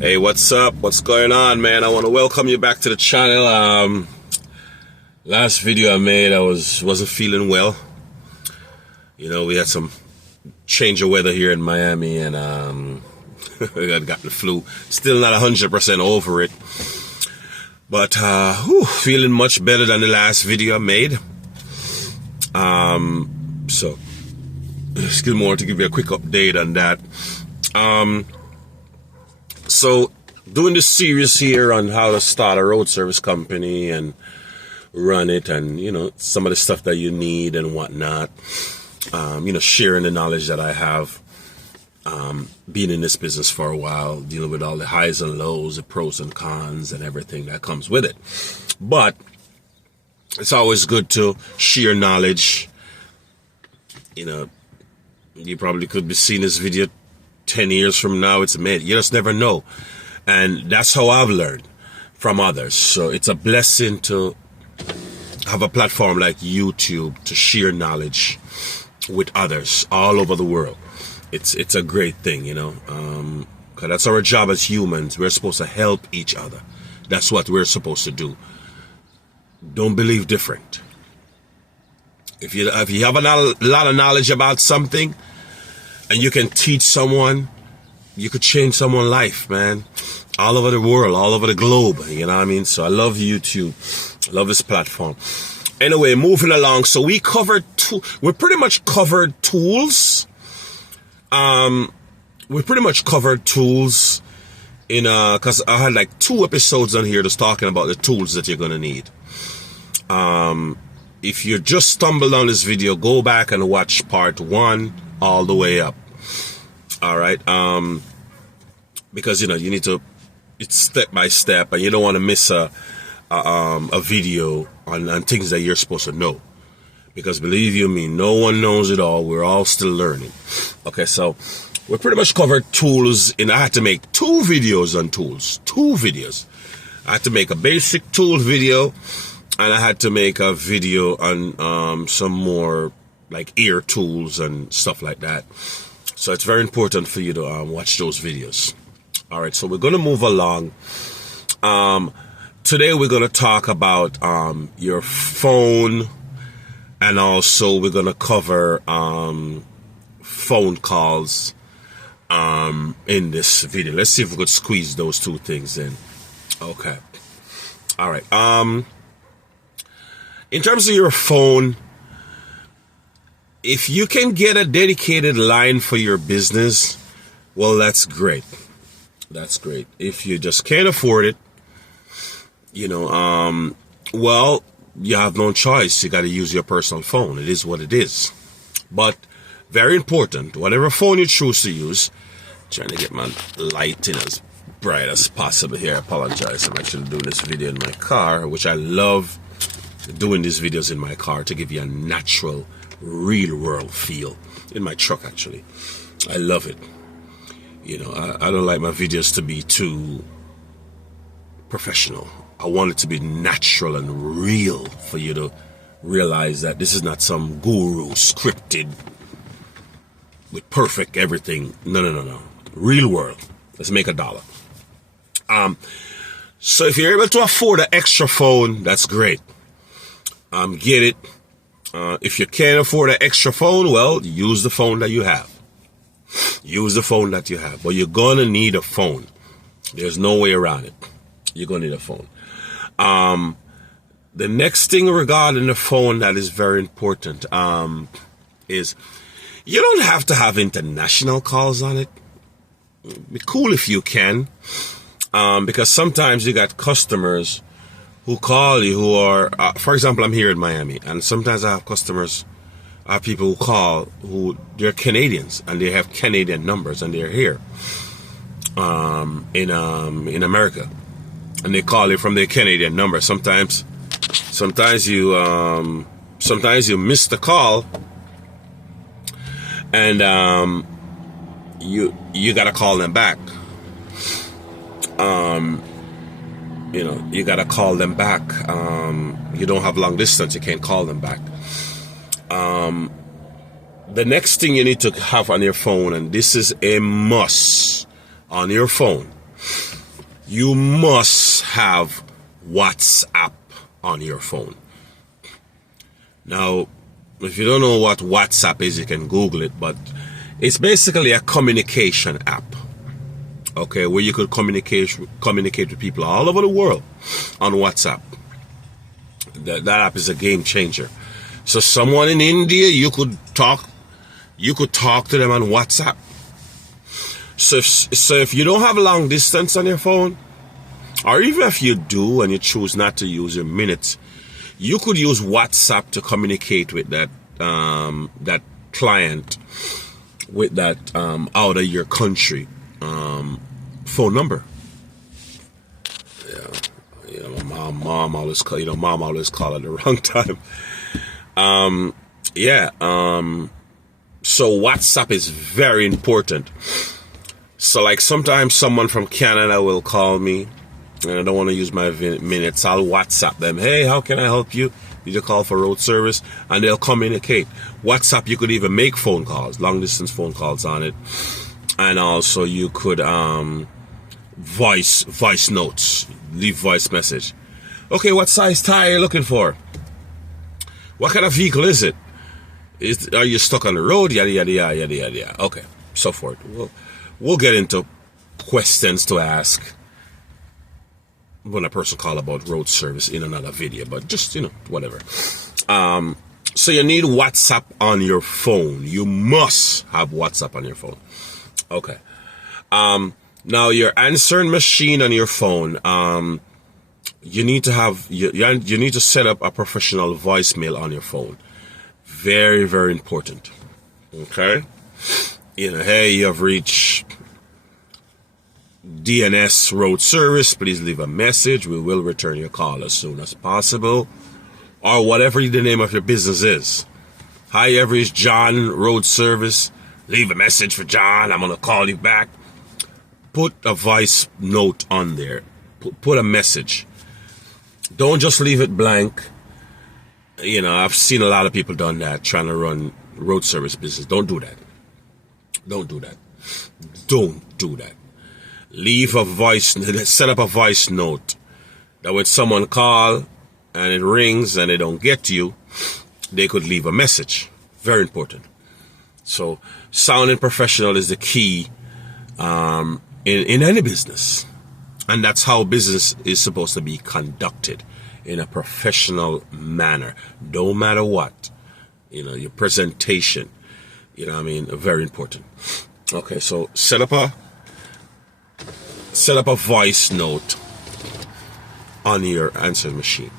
Hey, what's up? What's going on, man? I want to welcome you back to the channel. Last video I made, I wasn't feeling well. You know, we had some change of weather here in Miami, and I got the flu. Still not 100% over it, but feeling much better than the last video I made. So still more to give you a quick update on that. So doing this series here on how to start a road service company and run it, and you know, some of the stuff that you need and whatnot. You know, sharing the knowledge that I have, being in this business for a while, dealing with all the highs and lows, the pros and cons and everything that comes with it. But it's always good to share knowledge. You know, you probably could be seeing this video 10 years from now. It's made. You just never know. And that's how I've learned from others. So it's a blessing to have a platform like YouTube to share knowledge with others all over the world. It's a great thing, you know. 'Cause that's our job as humans. We're supposed to help each other. That's what we're supposed to do. Don't believe different. If you have a lot of knowledge about something and you can teach someone, you could change someone's life, man. All over the world, all over the globe, you know what I mean? So I love YouTube. I love this platform. Anyway, moving along. So we pretty much covered tools. We pretty much covered tools in, cause I had like 2 episodes on here just talking about the tools that you're going to need. If you just stumbled on this video, go back and watch part 1 all the way up. All right. Because, you know, you need to, it's step by step, and you don't want to miss a video on things that you're supposed to know. Because believe you me, no one knows it all. We're all still learning. Okay. So we pretty much covered tools, and I had to make 2 videos on tools, 2 videos. I had to make a basic tool video, and I had to make a video on some more like ear tools and stuff like that. So it's very important for you to watch those videos. All right, so we're going to move along. Today we're going to talk about your phone, and also we're going to cover phone calls in this video. Let's see if we could squeeze those 2 things in. Okay. All right. In terms of your phone, if you can get a dedicated line for your business, well, that's great. That's great. If you just can't afford it, you know, well, you have no choice. You got to use your personal phone. It is what it is. But very important, whatever phone you choose to use, trying to get my lighting as bright as possible here. I apologize. I'm actually doing this video in my car, which I love doing these videos in my car to give you a natural, real world feel. In my truck, actually. I love it. You know, I don't like my videos to be too professional. I want it to be natural and real for you to realize that this is not some guru scripted with perfect everything. No. Real world. Let's make $1. So if you're able to afford an extra phone, that's great. Get it. If you can't afford an extra phone, well, use the phone that you have. Use the phone that you have. But you're going to need a phone. There's no way around it. You're going to need a phone. The next thing regarding the phone that is very important is you don't have to have international calls on it. It'd be cool if you can. Because sometimes you got customers who call you who are, for example, I'm here in Miami, and sometimes I have customers, I have people who call who they're Canadians and they have Canadian numbers and they're here in America, and they call you from their Canadian number. Sometimes you miss the call, and you gotta call them back. You know, you gotta call them back. You don't have long distance, you can't call them back. The next thing you need to have on your phone, and this is a must on your phone, you must have WhatsApp on your phone. Now, if you don't know what WhatsApp is, you can Google it, but it's basically a communication app. Okay, where you could communicate with people all over the world on WhatsApp. That app is a game changer. So someone in India, you could talk to them on WhatsApp. So if you don't have long distance on your phone, or even if you do and you choose not to use your minutes, you could use WhatsApp to communicate with that client with that out of your country phone number. Yeah, mom always call at the wrong time. So WhatsApp is very important. So like sometimes someone from Canada will call me and I don't want to use my minutes. I'll WhatsApp them. Hey, how can I help you? Did you call for road service? And they'll communicate. WhatsApp, you could even make phone calls, long distance phone calls on it. And also you could voice notes, leave voice message. Okay, what size tire are you looking for? What kind of vehicle is it? Are you stuck on the road? Yada, yada, yada, yada, yada. Okay, so forth. We'll get into questions to ask when a person call about road service in another video, but just, whatever. So you need WhatsApp on your phone. You must have WhatsApp on your phone. Okay. Now your answering machine on your phone, you need to have, you need to set up a professional voicemail on your phone. Very, very important. Okay. Hey, you have reached DNS road service. Please leave a message. We will return your call as soon as possible. Or whatever the name of your business is. Hi, you have reached John road service. Leave a message for John. I'm going to call you back. Put a voice note on there. Put a message. Don't just leave it blank. I've seen a lot of people done that, trying to run road service business. Don't do that. Don't do that. Don't do that. Set up a voice note that when someone call and it rings and they don't get to you, they could leave a message. Very important. So sounding professional is the key in any business. And that's how business is supposed to be conducted, in a professional manner, no matter what. Your presentation, very important. Okay, so set up a voice note on your answering machine.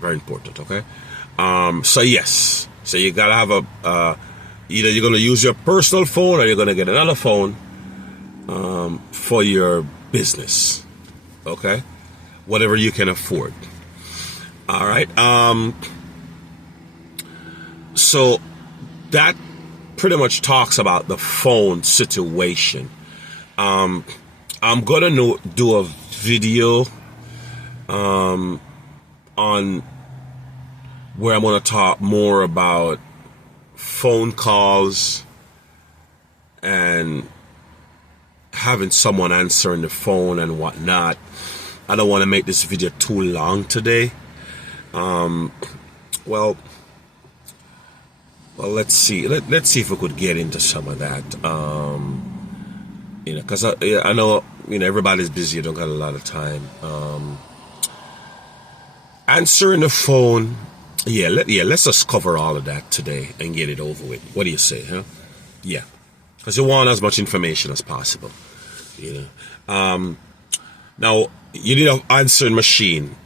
Very important, okay? So you gotta have either you're gonna use your personal phone or you're gonna get another phone for your business, okay? Whatever you can afford. All right. So that pretty much talks about the phone situation. I'm gonna do a video on where I'm gonna talk more about phone calls and having someone answering the phone and whatnot. I don't want to make this video too long today. Well, let's see. Let's see if we could get into some of that. Because I know everybody's busy. You don't got a lot of time. Answering the phone. Let's just cover all of that today and get it over with. What do you say, huh? Yeah, because you want as much information as possible. Now you need an answering machine.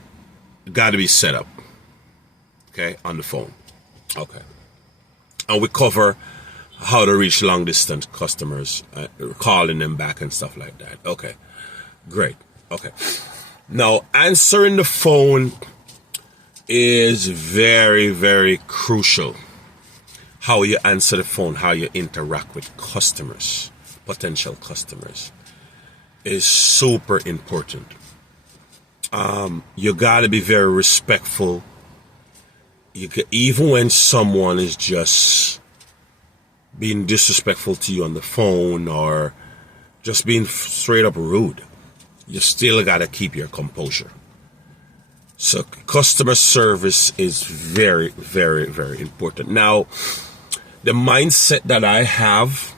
Got to be set up. Okay, on the phone. Okay. And we cover how to reach long distance customers, calling them back and stuff like that. Okay, great. Okay. Now, answering the phone is very, very crucial. How you answer the phone, how you interact with customers, potential customers, is super important. You got to be very respectful. Even when someone is just being disrespectful to you on the phone or just being straight up rude, you still got to keep your composure. So customer service is very, very, very important. Now, the mindset that I have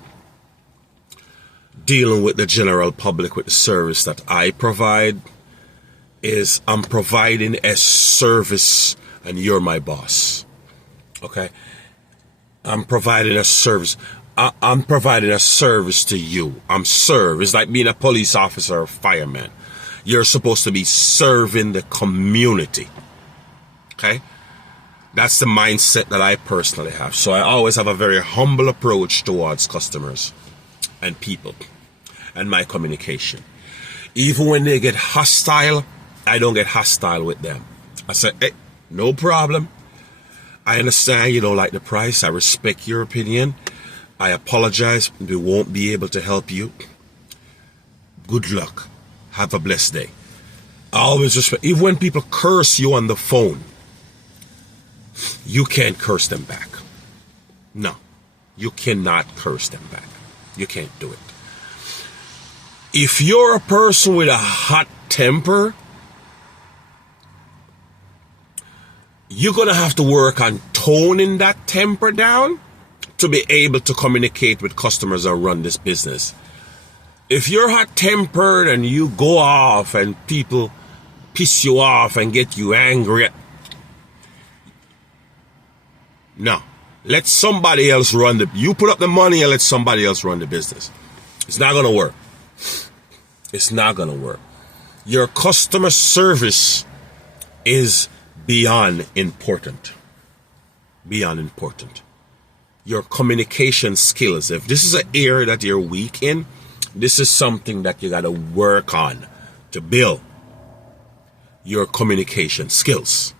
dealing with the general public with the service that I provide is I'm providing a service and you're my boss. Okay? I'm providing a service. I'm providing a service to you. I'm serve. It's like being a police officer or fireman. You're supposed to be serving the community. Okay? That's the mindset that I personally have. So I always have a very humble approach towards customers and people and my communication. Even when they get hostile, I don't get hostile with them. I say, hey, no problem. I understand you don't like the price. I respect your opinion. I apologize. We won't be able to help you. Good luck. Have a blessed day. I always respect. Even when people curse you on the phone, you can't curse them back. No, you cannot curse them back. You can't do it. If you're a person with a hot temper, you're going to have to work on toning that temper down to be able to communicate with customers and run this business. If you're hot-tempered and you go off and people piss you off and get you angry, no. Let somebody else run you put up the money and let somebody else run the business. It's not going to work. It's not going to work. Your customer service is beyond important. Beyond important. Your communication skills. If this is an area that you're weak in, this is something that you got to work on to build your communication skills.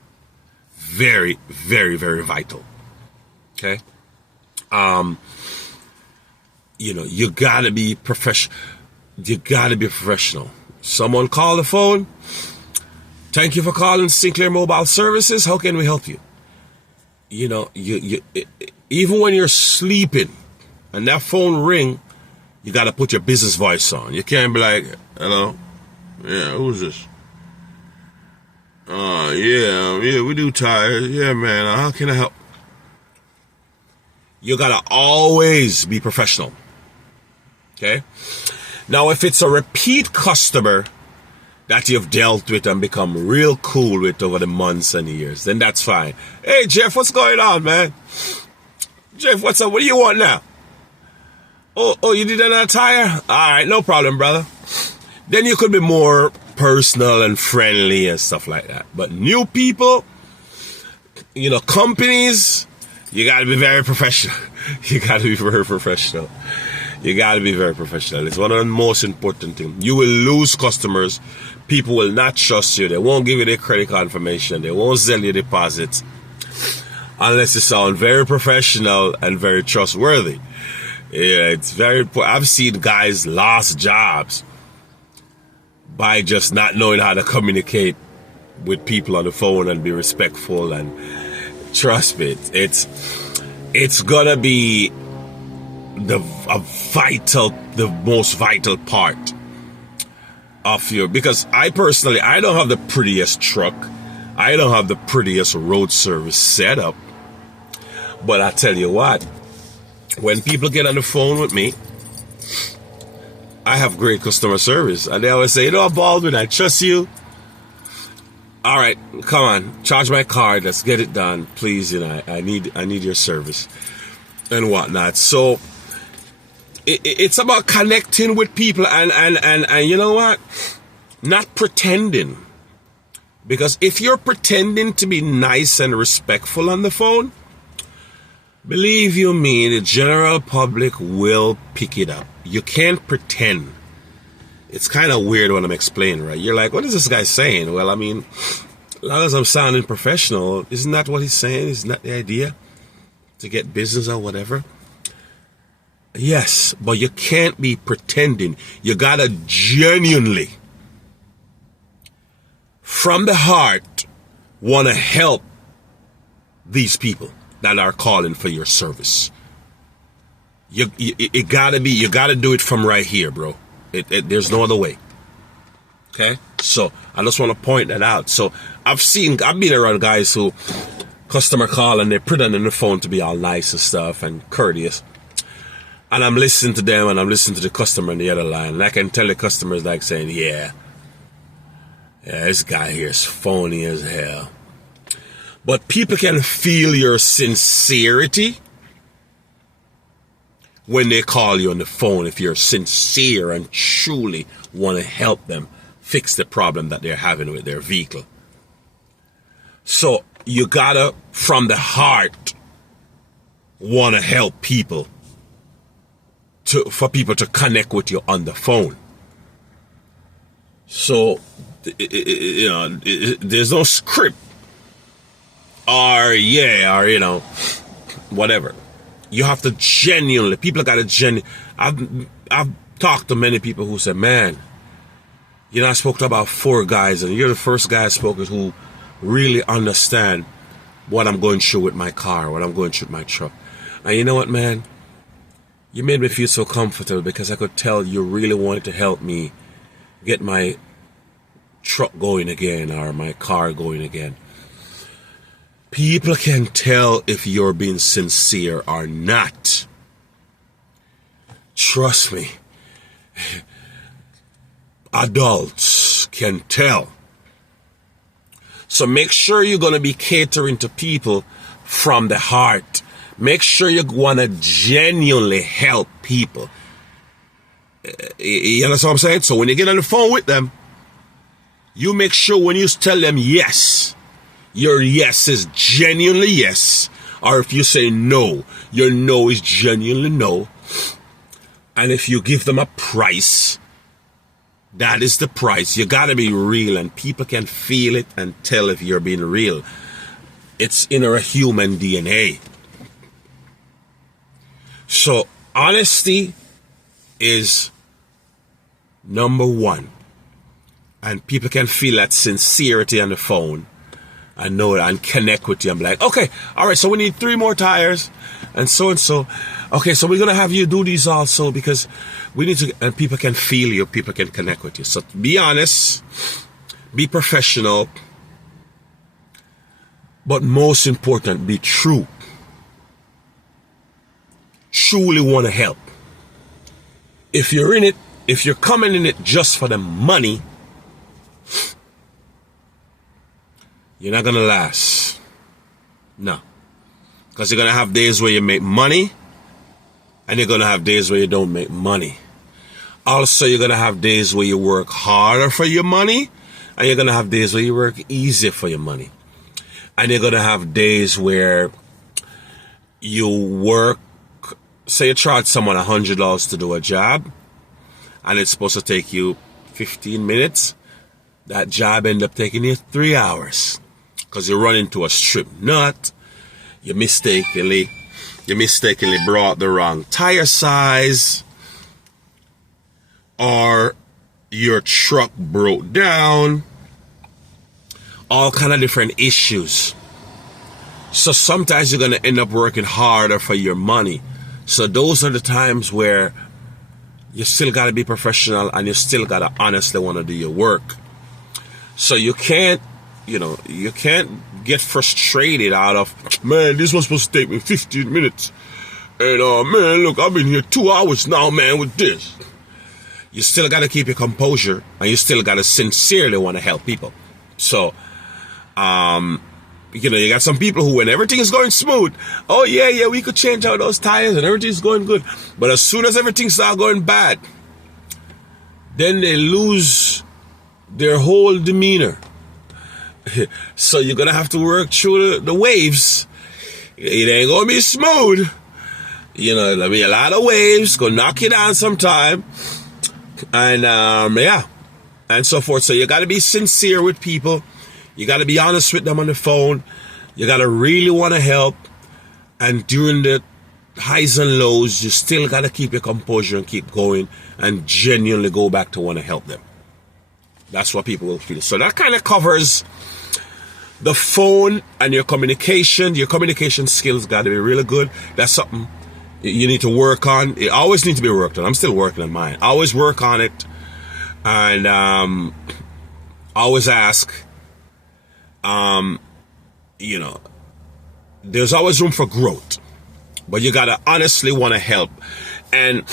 Very, very, very vital. Okay? You got to be professional. You got to be professional. Someone call the phone. Thank you for calling Sinclair Mobile Services. How can we help you? Even when you're sleeping and that phone ring, you got to put your business voice on. You can't be like, hello? Yeah, who's this? Yeah, we do tires. Yeah, man, how can I help? You got to always be professional. Okay? Now, if it's a repeat customer that you've dealt with and become real cool with over the months and years, then that's fine. Hey, Jeff, what's going on, man? Jeff, what's up? What do you want now? Oh, you did another tire? All right, no problem, brother. Then you could be more personal and friendly and stuff like that. But new people, companies, you got to be very professional. You got to be very professional. You got to be very professional. It's one of the most important things. You will lose customers. People will not trust you. They won't give you their credit card information. They won't sell you deposits unless you sound very professional and very trustworthy. Yeah, it's very important. I've seen guys lost jobs by just not knowing how to communicate with people on the phone and be respectful. And trust me, it's gonna be the most vital part of because I don't have the prettiest truck. I don't have the prettiest road service setup. But I tell you what, when people get on the phone with me, I have great customer service. And they always say, Baldwin, I trust you. All right, come on, charge my card. Let's get it done. Please, I need your service and whatnot. So it's about connecting with people and you know what? Not pretending. Because if you're pretending to be nice and respectful on the phone, believe you me, the general public will pick it up. You can't pretend. It's kind of weird when I'm explaining, right? You're like, what is this guy saying? Well, I mean, as long as I'm sounding professional, isn't that what he's saying? Isn't that the idea? To get business or whatever? Yes, but you can't be pretending. You gotta genuinely, from the heart, want to help these people that are calling for your service. You gotta do it from right here, bro. There's no other way. Okay, so I just want to point that out. So I've been around guys who customer call and they pretend on the phone to be all nice and stuff and courteous. And I'm listening to them and I'm listening to the customer on the other line. And I can tell the customers like saying, yeah, this guy here is phony as hell. But people can feel your sincerity when they call you on the phone if you're sincere and truly want to help them fix the problem that they're having with their vehicle. So you gotta, from the heart, want to help people, for people to connect with you on the phone. So, there's no script or whatever. You have to genuinely, people gotta I've talked to many people who said, man, I spoke to about 4 guys and you're the first guy I spoke to who really understand what I'm going through with my car, what I'm going through with my truck. And you know what, man? You made me feel so comfortable because I could tell you really wanted to help me get my truck going again or my car going again. People can tell if you're being sincere or not. Trust me. Adults can tell. So make sure you're going to be catering to people from the heart. Make sure you want to genuinely help people. You understand what I'm saying? So when you get on the phone with them, you make sure when you tell them yes, your yes is genuinely yes. Or if you say no, your no is genuinely no. And if you give them a price, that is the price. You gotta be real, and people can feel it and tell if you're being real. It's in our human DNA. So honesty is number one. And people can feel that sincerity on the phone and know it and connect with you. I'm like, okay, all right, so we need 3 more tires and so. Okay, so we're going to have you do these also because we need to, and people can feel you, people can connect with you. So be honest, be professional, but most important, be true. Truly want to help. If you're in it, if you're coming in it just for the money, you're not going to last. No. Because you're going to have days where you make money, and you're going to have days where you don't make money. Also, you're going to have days where you work harder for your money, and you're going to have days where you work easier for your money. And you're going to have days where you work, say you charge someone $100 to do a job, and it's supposed to take you 15 minutes. That job end up taking you 3 hours. Because you run into a strip nut, you mistakenly brought the wrong tire size, or your truck broke down, all kind of different issues. So sometimes you're going to end up working harder for your money. So those are the times where you still got to be professional and you still got to honestly want to do your work. So you can't get frustrated out of, man, this was supposed to take me 15 minutes. And, man, look, I've been here 2 hours now, man, with this. You still got to keep your composure, and you still got to sincerely want to help people. So, you got some people who, when everything is going smooth, oh, yeah, we could change out those tires and everything's going good. But as soon as everything starts going bad, then they lose their whole demeanor. So you're going to have to work through the waves. It ain't going to be smooth. There'll be a lot of waves, going to knock you down sometime. And, and so forth. So you got to be sincere with people. You got to be honest with them on the phone. You got to really want to help. And during the highs and lows, you still got to keep your composure and keep going and genuinely go back to want to help them. That's what people will feel. So that kind of covers the phone and your communication. Your communication skills got to be really good. That's something you need to work on. It always needs to be worked on. I'm still working on mine. I always work on it. And I always ask, you know, there's always room for growth, but you gotta honestly want to help. And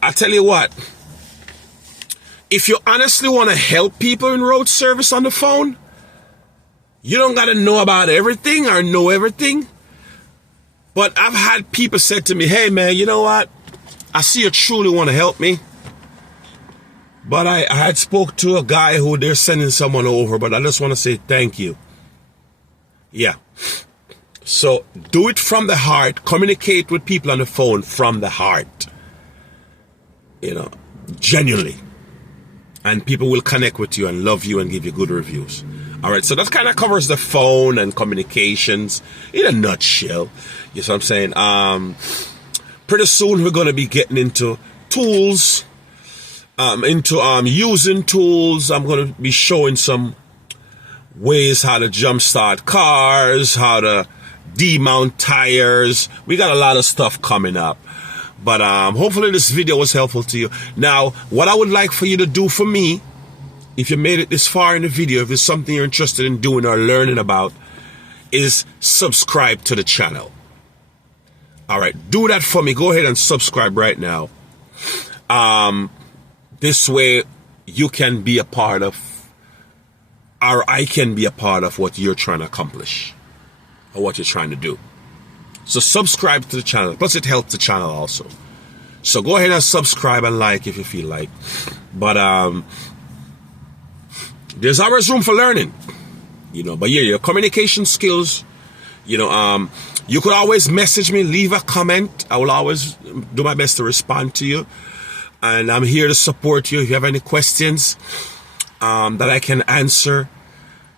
I tell you what, if you honestly want to help people in road service on the phone, you don't gotta know about everything or know everything. But I've had people say to me, hey man, you know what? I see you truly want to help me. But I had spoke to a guy who they're sending someone over, but I just want to say thank you. Yeah. So do it from the heart. Communicate with people on the phone from the heart. You know, genuinely. And people will connect with you and love you and give you good reviews. All right, so that kind of covers the phone and communications in a nutshell. You know what I'm saying? Pretty soon we're going to be getting into tools, using tools. I'm going to be showing some ways how to jumpstart cars, how to demount tires. We got a lot of stuff coming up. But hopefully this video was helpful to you. Now, what I would like for you to do for me, if you made it this far in the video, if it's something you're interested in doing or learning about, is subscribe to the channel. All right, do that for me. Go ahead and subscribe right now. This way you can be a part of, or I can be a part of what you're trying to accomplish or what you're trying to do. So subscribe to the channel. Plus it helps the channel also. So go ahead and subscribe and like if you feel like. But there's always room for learning. You know, but yeah, your communication skills, you know, you could always message me, leave a comment. I will always do my best to respond to you. And I'm here to support you. If you have any questions that I can answer,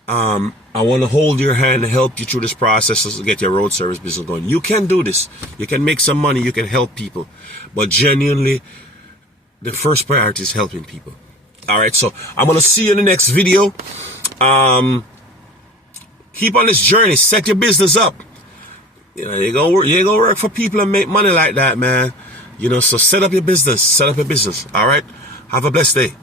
I want to hold your hand and help you through this process to get your road service business going. You can do this. You can make some money. You can help people. But genuinely, the first priority is helping people. All right, so I'm going to see you in the next video. Keep on this journey. Set your business up. You know, you ain't gonna work for people and make money like that, man. You know, so set up your business. Set up your business. All right? Have a blessed day.